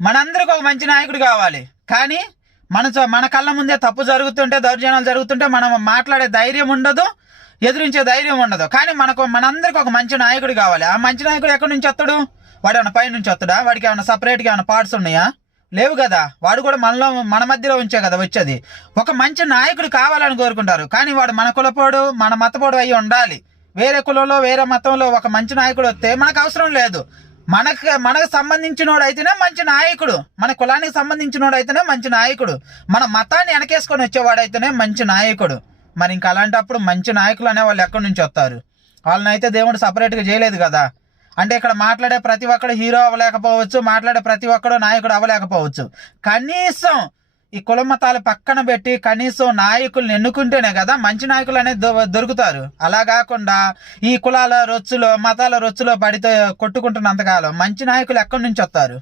మనందరికి ఒక మంచి నాయకుడు కావాలి. కానీ మన కళ్ళ ముందే తప్పు జరుగుతుంటే, దౌర్జన్యాలు జరుగుతుంటే మనం మాట్లాడే ధైర్యం ఉండదు, ఎదురించే ధైర్యం ఉండదు. కానీ మనందరికి ఒక మంచి నాయకుడు కావాలి. ఆ మంచి నాయకుడు ఎక్కడి నుంచి వస్తాడు? వాడు ఏమైనా పై నుంచి వస్తాడా? వాడికి ఏమైనా సపరేట్గా ఏమైనా పార్ట్స్ ఉన్నాయా? లేవు కదా. వాడు కూడా మన మధ్యలో ఉంచే కదా వచ్చేది. ఒక మంచి నాయకుడు కావాలని కోరుకుంటారు. కానీ వాడు మన కులపోడు, మన మతపోడు అయ్యి ఉండాలి. వేరే కులంలో, వేరే మతంలో ఒక మంచి నాయకుడు వస్తే మనకు అవసరం లేదు. మనకు సంబంధించినోడు అయితేనే మంచి నాయకుడు, మన కులానికి సంబంధించినోడు అయితేనే మంచి నాయకుడు, మన మతాన్ని వెనకేసుకొని వచ్చేవాడు అయితేనే మంచి నాయకుడు. మరి ఇంకా అలాంటప్పుడు మంచి నాయకులు అనే వాళ్ళు ఎక్కడి నుంచి వస్తారు? వాళ్ళని అయితే దేవుడు సపరేట్గా చేయలేదు కదా. అంటే ఇక్కడ మాట్లాడే ప్రతి ఒక్కడు హీరో అవ్వలేకపోవచ్చు, మాట్లాడే ప్రతి ఒక్కడు నాయకుడు అవ్వలేకపోవచ్చు. కనీసం ఈ కుల మతాలు పక్కన పెట్టి కనీసం నాయకుల్ని ఎన్నుకుంటేనే కదా మంచి నాయకులు అనేది దొరుకుతారు. అలా కాకుండా ఈ కులాల రొచ్చులో, మతాల రొచ్చులో పడితే కొట్టుకుంటున్నంతకాలం మంచి నాయకులు ఎక్కడి నుంచి వస్తారు?